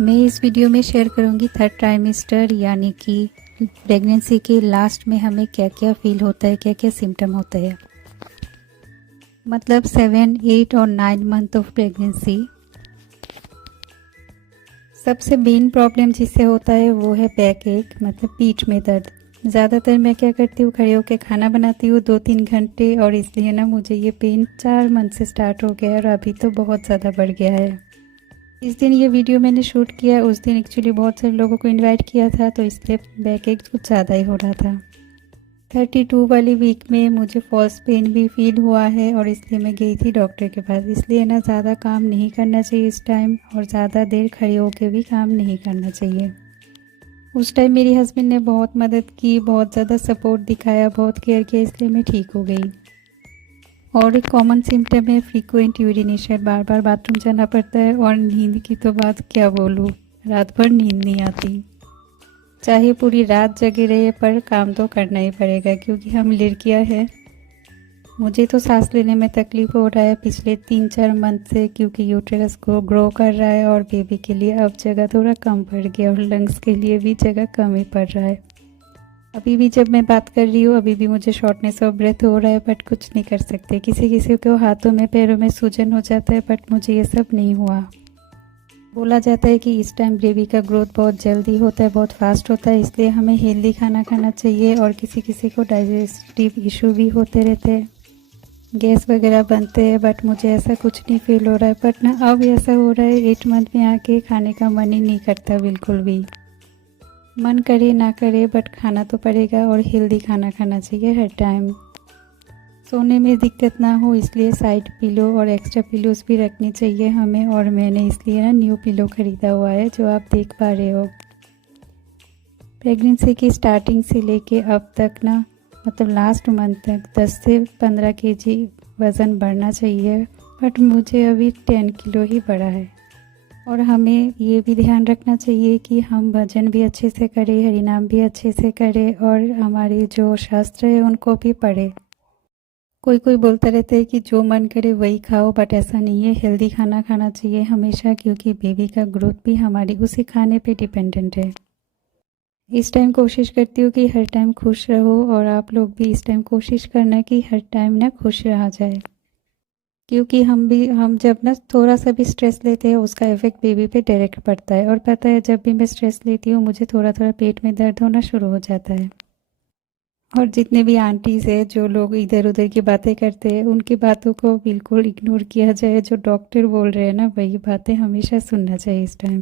मैं इस वीडियो में शेयर करूंगी थर्ड ट्राइमेस्टर यानी कि प्रेगनेंसी के लास्ट में हमें क्या क्या फील होता है, क्या क्या सिम्टम होते हैं। मतलब 7, 8 और 9 मंथ ऑफ प्रेगनेंसी। सबसे मेन प्रॉब्लम जिससे होता है वो है बैक एक, मतलब पीठ में दर्द। ज़्यादातर मैं क्या करती हूँ, खड़े होकर खाना बनाती हूँ 2-3 घंटे, और इसलिए ना मुझे ये पेन 4 मंथ से स्टार्ट हो गया है और अभी तो बहुत ज़्यादा बढ़ गया है। इस दिन ये वीडियो मैंने शूट किया, उस दिन एक्चुअली बहुत सारे लोगों को इनवाइट किया था, तो इसलिए बैक एक कुछ ज़्यादा ही हो रहा था। 32 वाली वीक में मुझे फॉल्स पेन भी फील हुआ है और इसलिए मैं गई थी डॉक्टर के पास। इसलिए ना ज़्यादा काम नहीं करना चाहिए इस टाइम, और ज़्यादा देर खड़े होकर भी काम नहीं करना चाहिए। उस टाइम मेरी हस्बैंड ने बहुत मदद की, बहुत ज़्यादा सपोर्ट दिखाया, बहुत केयर किया, इसलिए मैं ठीक हो गई। और एक कॉमन सिम्टम है फ्रीक्वेंट यूरिनेशन, बार बार बाथरूम जाना पड़ता है। और नींद की तो बात क्या बोलूँ, रात भर नींद नहीं आती। चाहे पूरी रात जगे रहे पर काम तो करना ही पड़ेगा, क्योंकि हम लड़कियां हैं। मुझे तो सांस लेने में तकलीफ़ हो रहा है पिछले 3-4 मंथ से, क्योंकि यूट्रस को ग्रो कर रहा है और बेबी के लिए अब जगह थोड़ा कम पड़ गया, और लंग्स के लिए भी जगह कम ही पड़ रहा है। अभी भी जब मैं बात कर रही हूँ अभी भी मुझे शॉर्टनेस ऑफ ब्रेथ हो रहा है, बट कुछ नहीं कर सकते। किसी किसी को हाथों में पैरों में सूजन हो जाता है, बट मुझे ये सब नहीं हुआ। बोला जाता है कि इस टाइम बेबी का ग्रोथ बहुत जल्दी होता है, बहुत फास्ट होता है, इसलिए हमें हेल्दी खाना खाना चाहिए। और किसी किसी को डाइजेस्टिव इशू भी होते रहते हैं, गैस वगैरह बनते हैं, बट मुझे ऐसा कुछ नहीं फील हो रहा है। बट ना अब ऐसा हो रहा है 8 मंथ में आके खाने का मन ही नहीं करता बिल्कुल भी। मन करे ना करे बट खाना तो पड़ेगा, और हेल्दी खाना खाना चाहिए हर टाइम। सोने में दिक्कत ना हो इसलिए साइड पिलो और एक्स्ट्रा पिलोस भी रखनी चाहिए हमें। और मैंने इसलिए ना न्यू पिलो ख़रीदा हुआ है, जो आप देख पा रहे हो। प्रेगनेंसी की स्टार्टिंग से लेके अब तक ना, मतलब लास्ट मंथ तक 10 से 15 केजी वज़न बढ़ना चाहिए, बट मुझे अभी 10 किलो ही बढ़ा है। और हमें ये भी ध्यान रखना चाहिए कि हम भजन भी अच्छे से करें, हरिनाम भी अच्छे से करें, और हमारे जो शास्त्र है उनको भी पढ़ें। कोई कोई बोलता रहता है कि जो मन करे वही खाओ, बट ऐसा नहीं है। हेल्दी खाना खाना चाहिए हमेशा, क्योंकि बेबी का ग्रोथ भी हमारी उसी खाने पे डिपेंडेंट है। इस टाइम कोशिश करती हूँ कि हर टाइम खुश रहो, और आप लोग भी इस टाइम कोशिश करना कि हर टाइम ना खुश रहा जाए, क्योंकि हम जब ना थोड़ा सा भी स्ट्रेस लेते हैं उसका इफ़ेक्ट बेबी पे डायरेक्ट पड़ता है। और पता है, जब भी मैं स्ट्रेस लेती हूँ मुझे थोड़ा थोड़ा पेट में दर्द होना शुरू हो जाता है। और जितने भी आंटीज़ हैं जो लोग इधर उधर की बातें करते हैं, उनकी बातों को बिल्कुल इग्नोर किया जाए। जो डॉक्टर बोल रहे हैं ना, वही बातें हमेशा सुनना चाहिए इस टाइम।